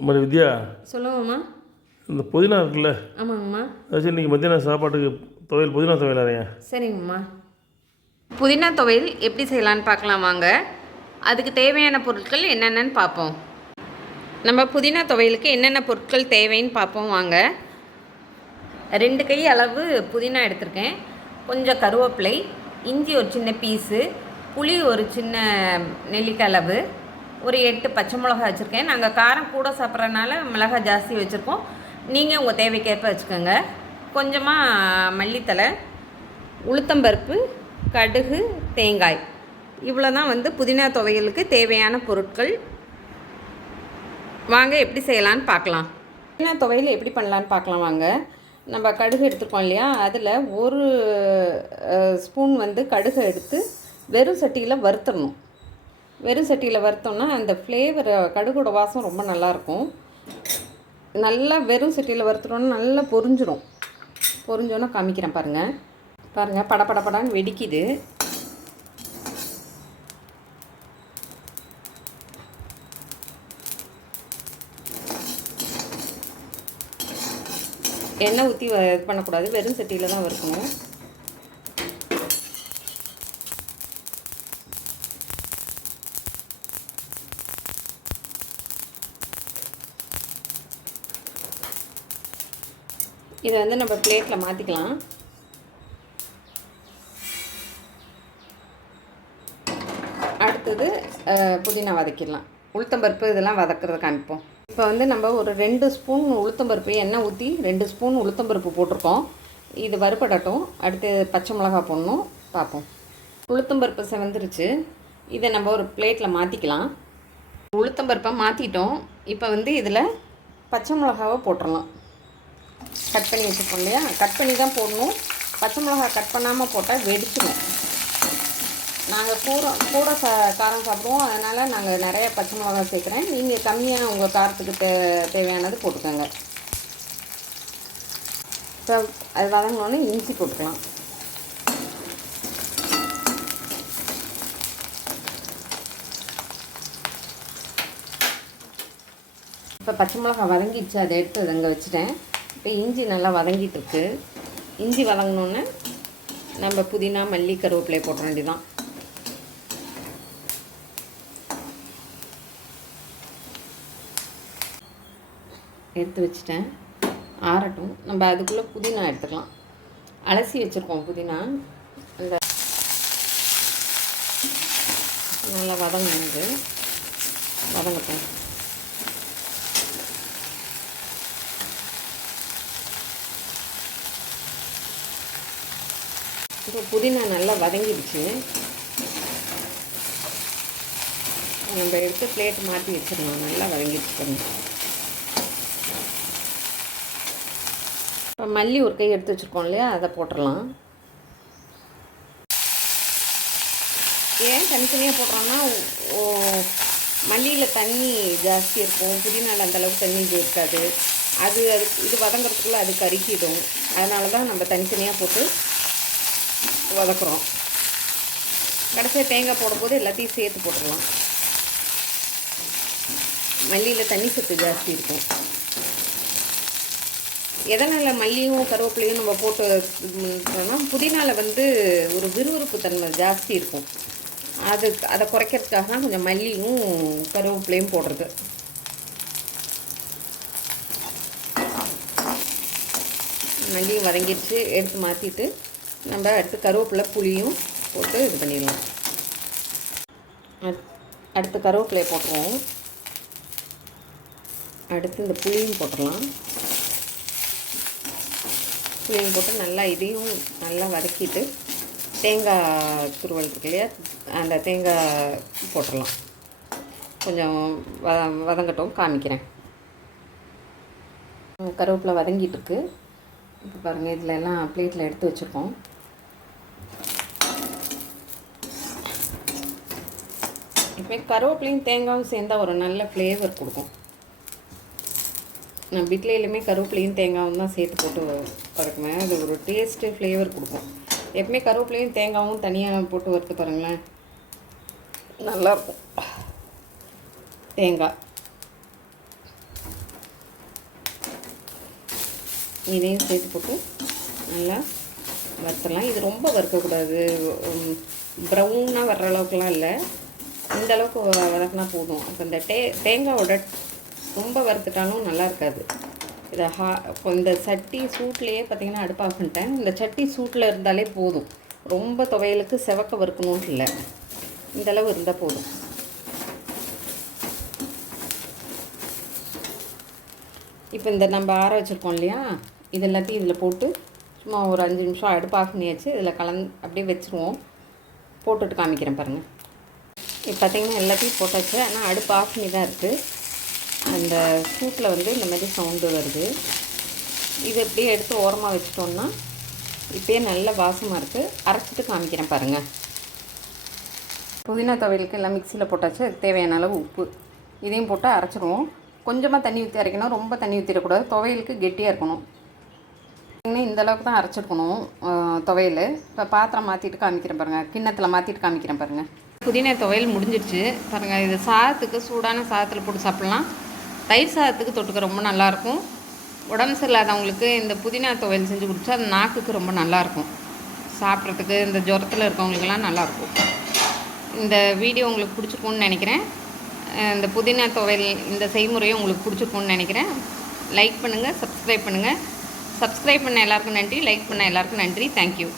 அம்மா வித்யா சொல்லுங்கம்மா இந்த புதினா இருக்குல்ல? ஆமாங்கம்மா. அதாச்சும் இன்றைக்கி மத்தியானம் சாப்பாட்டுக்கு துவையல் புதினா துவையல் அறையா? சரிங்கம்மா. புதினா துவையல் எப்படி செய்யலான்னு பார்க்கலாம் வாங்க. அதுக்கு தேவையான பொருட்கள் என்னென்னன்னு பார்ப்போம். நம்ம புதினா துவையலுக்கு என்னென்ன பொருட்கள் தேவைன்னு பார்ப்போம் வாங்க. ரெண்டு கை அளவு புதினா எடுத்திருக்கேன். கொஞ்சம் கருவேப்பிலை இஞ்சி ஒரு சின்ன பீஸு புளி ஒரு சின்ன நெல்லிக்காய் அளவு ஒரு எட்டு பச்சை மிளகாய் வச்சுருக்கேன். நாங்கள் காரம் கூட சாப்பிட்றதுனால மிளகாய் ஜாஸ்தி வச்சுருக்கோம். நீங்கள் உங்கள் தேவைக்கேற்ப வச்சுக்கோங்க. கொஞ்சமாக மல்லித்தலை உளுத்தம்பருப்பு கடுகு தேங்காய். இவ்வளோ தான் வந்து புதினா துவையலுக்கு தேவையான பொருட்கள். வாங்க எப்படி செய்யலான்னு பார்க்கலாம். புதினா துவையல் எப்படி பண்ணலான்னு பார்க்கலாம் வாங்க. நம்ம கடுகு எடுத்துருக்கோம் இல்லையா? அதில் ஒரு ஸ்பூன் வந்து கடுகு எடுத்து வெறும் சட்டியில் வறுத்துடணும். வெறும் சட்டியில் வறுத்தோம்னா அந்த ஃப்ளேவர் கடுகோட வாசம் ரொம்ப நல்லாயிருக்கும். நல்லா வெறும் சட்டியில் வறுத்துட்டோன்னா நல்லா பொரிஞ்சிடும் பொரிஞ்சோன்னே காமிக்கிறேன் பாருங்கள் பாருங்கள் படபடபடான்னு வெடிக்குது. எண்ணெய் ஊற்றி இது பண்ணக்கூடாது. வெறும் சட்டியில் தான் வறுக்கணும். இதை வந்து நம்ம பிளேட்டில் மாற்றிக்கலாம் அடுத்தது புதினா வதக்கிடலாம். உளுத்தம்பருப்பு இதெல்லாம் வதக்கிறது காமிப்போம் இப்போ வந்து நம்ம ஒரு ரெண்டு ஸ்பூன் உளுத்தம்பருப்பு எண்ணெய் ஊற்றி ரெண்டு ஸ்பூன் உளுத்தம்பருப்பு போட்டிருக்கோம். இது வறுபடட்டும். அடுத்து பச்சை மிளகா போடணும். பார்ப்போம். உளுத்தம்பருப்பு செவந்துருச்சு. இதை நம்ம ஒரு பிளேட்டில் மாற்றிக்கலாம் உளுத்தம்பருப்பை மாற்றிட்டோம் இப்போ வந்து இதில் பச்சை மிளகாவை போட்டுடலாம் கட் பண்ணி வச்சுருக்கோம் இல்லையா? கட் பண்ணி தான் போடணும். பச்சை மிளகா கட் பண்ணாமல் போட்டால் வெடிச்சிடும் நாங்கள் கூட கூட சா காரம் சாப்பிடுவோம். அதனால் நாங்கள் நிறைய பச்சை மிளகா சேர்க்குறேன். நீங்கள் கம்மியாக உங்கள் காரத்துக்கு தே தேவையானது போட்டுக்கோங்க. இப்போ அது வதங்கினோடனே இஞ்சி போட்டுக்கலாம். இப்போ பச்சை மிளகா வதங்கிடுச்சு. அதை எடுத்து அங்கே வச்சுட்டேன். இப்போ இஞ்சி நல்லா வதங்கிட்டு இருக்கு இஞ்சி வதங்கினோன்னே நம்ம புதினா மல்லி கருவேப்பிலை போட வேண்டியதான் எடுத்து வச்சிட்டேன். ஆறட்டும். நம்ம அதுக்குள்ளே புதினா எடுத்துக்கலாம். அலசி வச்சுருக்கோம் புதினா. அந்த நல்லா வதங்கினது. வதங்கட்டும். இப்போ புதினா நல்லா வதங்கிடுச்சு. நம்ம எடுத்து பிளேட் மாற்றி வச்சிடலாம். நல்லா வதங்கிடுச்சு இப்போ மல்லி ஒரு கை எடுத்து வச்சுருக்கோம் இல்லையா? அதை போட்டுடலாம். ஏன் தனித்தனியாக போடுறோன்னா மல்லியில் தண்ணி ஜாஸ்தி இருக்கும். புதினால அந்த அளவுக்கு தண்ணி இது இருக்காது. அது அது இது வதங்குறதுக்குள்ளே அது கருக்கிடும் அதனால தான் நம்ம தனித்தனியாக போட்டு வதக்குறோம். கடைசியாக தேங்காய் போடும்போது எல்லாத்தையும் சேர்த்து போட்டுடலாம். மல்லியில் தண்ணி சத்து ஜாஸ்தி இருக்கும். எதனால் மல்லியும் கருவேப்பிலையும் நம்ம போட்டு புதினாவில் வந்து ஒரு விறுவிறுப்பு தன்மை ஜாஸ்தி இருக்கும். அது அதை குறைக்கிறதுக்காக தான் கொஞ்சம் மல்லியும் கருவேப்பிலையும் போடுறது. மல்லியும் வதங்கிடுச்சு எடுத்து மாற்றிட்டு நம்ம அடுத்து கருவேப்பிலை புளியும் போட்டு இது பண்ணிடலாம். அடுத்து கருவேப்பிலையை போட்டுருவோம். அடுத்து இந்த புளியும் போட்டுடலாம். புளியும் போட்டு நல்லா இதையும் நல்லா வதக்கிட்டு தேங்காய் துருவல் இருக்கு இல்லையா? அந்த தேங்காய் போட்டுடலாம். கொஞ்சம் வ வதங்கட்டும் காமிக்கிறேன். கருவேப்பிலை வதங்கிட்டு இருக்கு. இப்போ பாருங்கள் இதில் எல்லாம் பிளேட்டில் எடுத்து வச்சுருக்கோம். இப்போ கருவேப்பிலையும் தேங்காயும் சேர்ந்தால் ஒரு நல்ல ஃப்ளேவர் கொடுக்கும் நான் பிட்லையிலுமே கருவேப்பிலையும் தேங்காயும் தான் சேர்த்து போட்டு வறுக்குவேன் அது ஒரு டேஸ்ட்டு ஃப்ளேவர் கொடுக்கும் எப்பவுமே கருவேப்பிலையும் தேங்காயும் தனியாக போட்டு வறுத்து பாருங்களேன் நல்லாயிருக்கும் தேங்காய் இதையும் சேர்த்து போட்டு நல்லா வறுத்துடலாம் இது ரொம்ப வறுக்கக்கூடாது ப்ரௌனாக வர்ற அளவுக்குலாம் இல்லை இந்த அளவுக்கு வதக்கினா போதும். அப்போ இந்த டே தேங்காவோட ரொம்ப வறுத்துட்டாலும் நல்லா இருக்காது. இதை ஹா இப்போ இந்த சட்டி சூட்லேயே பார்த்தீங்கன்னா அடுப்பு ஆஃப் பண்ணிட்டேன். இந்த சட்டி சூட்டில் இருந்தாலே போதும். ரொம்ப துவையலுக்கு செவக்க வறுக்கணும்னு இல்லை. இந்த அளவு இருந்தால் போதும். இப்போ இந்த நம்ம ஆற வச்சுருக்கோம் இல்லையா? இது எல்லாத்தையும் இதில் போட்டு சும்மா ஒரு அஞ்சு நிமிஷம் அடுப்பு ஆஃப் பண்ணியாச்சு. இதில் கலந்து அப்படியே வச்சுருவோம். போட்டுட்டு காமிக்கிறேன் பாருங்கள் இப்போ பார்த்தீங்கன்னா எல்லாத்தையும் போட்டாச்சு. ஆனால் அடுப்பு ஆஃப் பண்ணி தான் இருக்குது அந்த சூட்டில் வந்து இந்த மாதிரி சவுண்டு வருது. இது எப்படியே எடுத்து ஓரமாக வச்சிட்டோம்னா இப்போயே நல்ல வாசமாக இருக்குது அரைச்சிட்டு காமிக்கிறேன் பாருங்கள் புதினா துவையலுக்கு எல்லாம் மிக்சியில் போட்டாச்சு. அதுக்கு தேவையான அளவு உப்பு. இதையும் போட்டு அரைச்சிடுவோம் கொஞ்சமாக தண்ணி ஊற்றி அரைக்கணும். ரொம்ப தண்ணி ஊற்றிடக்கூடாது துவையலுக்கு கெட்டியாக இருக்கணும். இந்த அளவுக்கு தான் அரைச்சிருக்கணும் துவையல். இப்போ பாத்திரம் மாற்றிட்டு காமிக்கிறேன் பாருங்கள் கிண்ணத்தில் மாற்றிட்டு காமிக்கிறேன் பாருங்கள் புதினா துவையல் முடிஞ்சிடுச்சு. பாருங்கள் இது சாதத்துக்கு சூடான சாதத்தில் போட்டு சாப்பிட்லாம். தயிர் சாதத்துக்கு தொட்டுக்க ரொம்ப நல்லாயிருக்கும். உடம்பு சரியில்லாதவங்களுக்கு இந்த புதினா துவையல் செஞ்சு குடிச்சா அது நாக்குக்கு ரொம்ப நல்லாயிருக்கும். சாப்பிட்றதுக்கு இந்த ஜுரத்தில் இருக்கவங்களுக்கெல்லாம் நல்லாயிருக்கும். இந்த வீடியோ உங்களுக்கு பிடிச்சிருக்கும்னு நினைக்கிறேன். இந்த புதினா துவையல் இந்த செய்முறையும் உங்களுக்கு பிடிச்சிருக்கும்னு நினைக்கிறேன். லைக் பண்ணுங்கள் சப்ஸ்கிரைப் பண்ணுங்கள் சப்ஸ்கிரைப் பண்ண எல்லாருக்கும் நன்றி லைக் பண்ண எல்லாருக்கும் நன்றி. தேங்க்யூ